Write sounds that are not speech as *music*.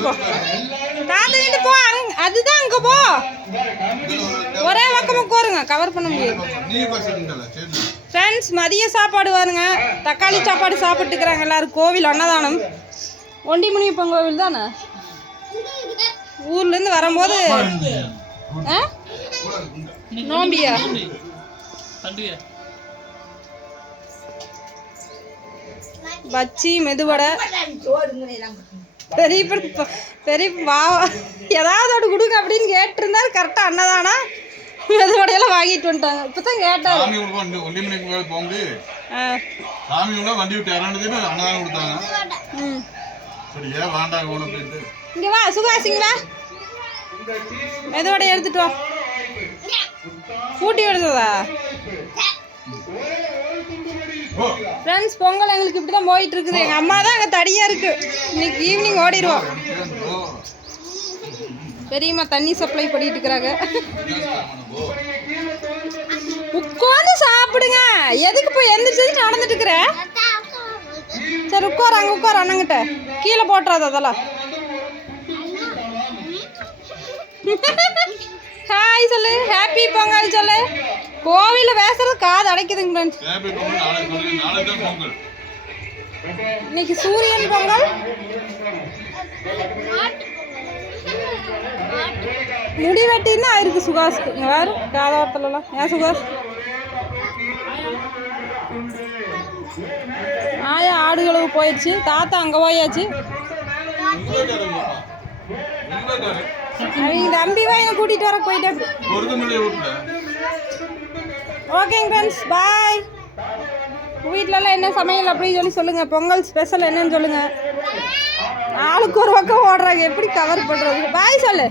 நின்று போ. தாத்தா நின்று போ. அங்க அதுதான் அங்க போ. ஒரே பக்கமா கோருங்க. கவர் பண்ண முடியாது. ஃப்ரெண்ட்ஸ் மதிய சாப்பாடு வருங்க தக்காளி சாப்பாடு சாப்பிட்டுக்கிறாங்க எல்லாரும். கோவில் அன்னதானம். ஒண்டிமுனியப்பன் கோவில் தானே? ஊர்லேருந்து வரும்போது ஆ? நோம்பியா? பச்சி மெதுவடை. பெரிய பெரிய பெரிய வா ஏதாவது ஒன்று கொடுங்க அப்படின்னு கேட்டிருந்தாரு. கரெக்டாக அன்னதானா? மெதுவடையெல்லாம் வாங்கிட்டு வந்துட்டாங்க. இப்போ தான் கேட்டார். சாமி வண்டி வண்டி மணிக்கு மேல போக முடியாது ஆ. சாமி உள்ள வண்டி விட்டு இறங்குனதுக்கு அன்னதானம் கொடுத்தாங்க. சரி ஏன் வேண்டாம் கூட போயிட்டு? இங்க வா சுகாசிங்களா மெதுவடை எடுத்துட்டு வா. கூட்டி எடுத்ததா ஃப்ரெண்ட்ஸ் பொங்கல் எங்களுக்கு இப்படி தான் போயிட்டு இருக்குது எங்கள் அம்மா தான் அங்கே தடியாக இருக்கு. இன்னைக்கு ஈவினிங் ஓடிடுவோம். பெரியம்மா தண்ணி சப்ளை பண்ணிட்டு இருக்கிறாங்க. உட்காந்து சாப்பிடுங்க. எதுக்கு போய் எந்திரிச்சு நடந்துட்டு இருக்கிற? சரி உட்கார் அங்கே உட்கார் அண்ணங்கிட்ட. கீழே போட்டுறாது அதெல்லாம். *laughs* ஹாய் சொல்லு. ஹாப்பி பொங்கல் சொல்லு. கோவிலில் பேசுறது காது அடைக்குதுங்க ஃப்ரெண்ட்ஸ் இன்னைக்கு சூரியன் பொங்கல். முடி வெட்டின்னு ஆயிருக்கு சுகாஸ்க்கு இங்கே வேறு ஏன் சுகாஸ் ஆயா ஆடுகளுக்கு போயிடுச்சு. தாத்தா அங்கே போயாச்சு. அவங்க தம்பி வாங்க கூட்டிகிட்டு வர போயிட்டேன் ஓகேங்க ஃப்ரெண்ட்ஸ் பாய் வீட்டிலலாம் என்ன சமையல் அப்படின்னு சொல்லி சொல்லுங்கள் பொங்கல் ஸ்பெஷல் என்னன்னு சொல்லுங்கள் ஆளுக்கு ஒரு பக்கம் ஓடுறாங்க. எப்படி கவர் பண்ணுறது பாய் சொல்லு.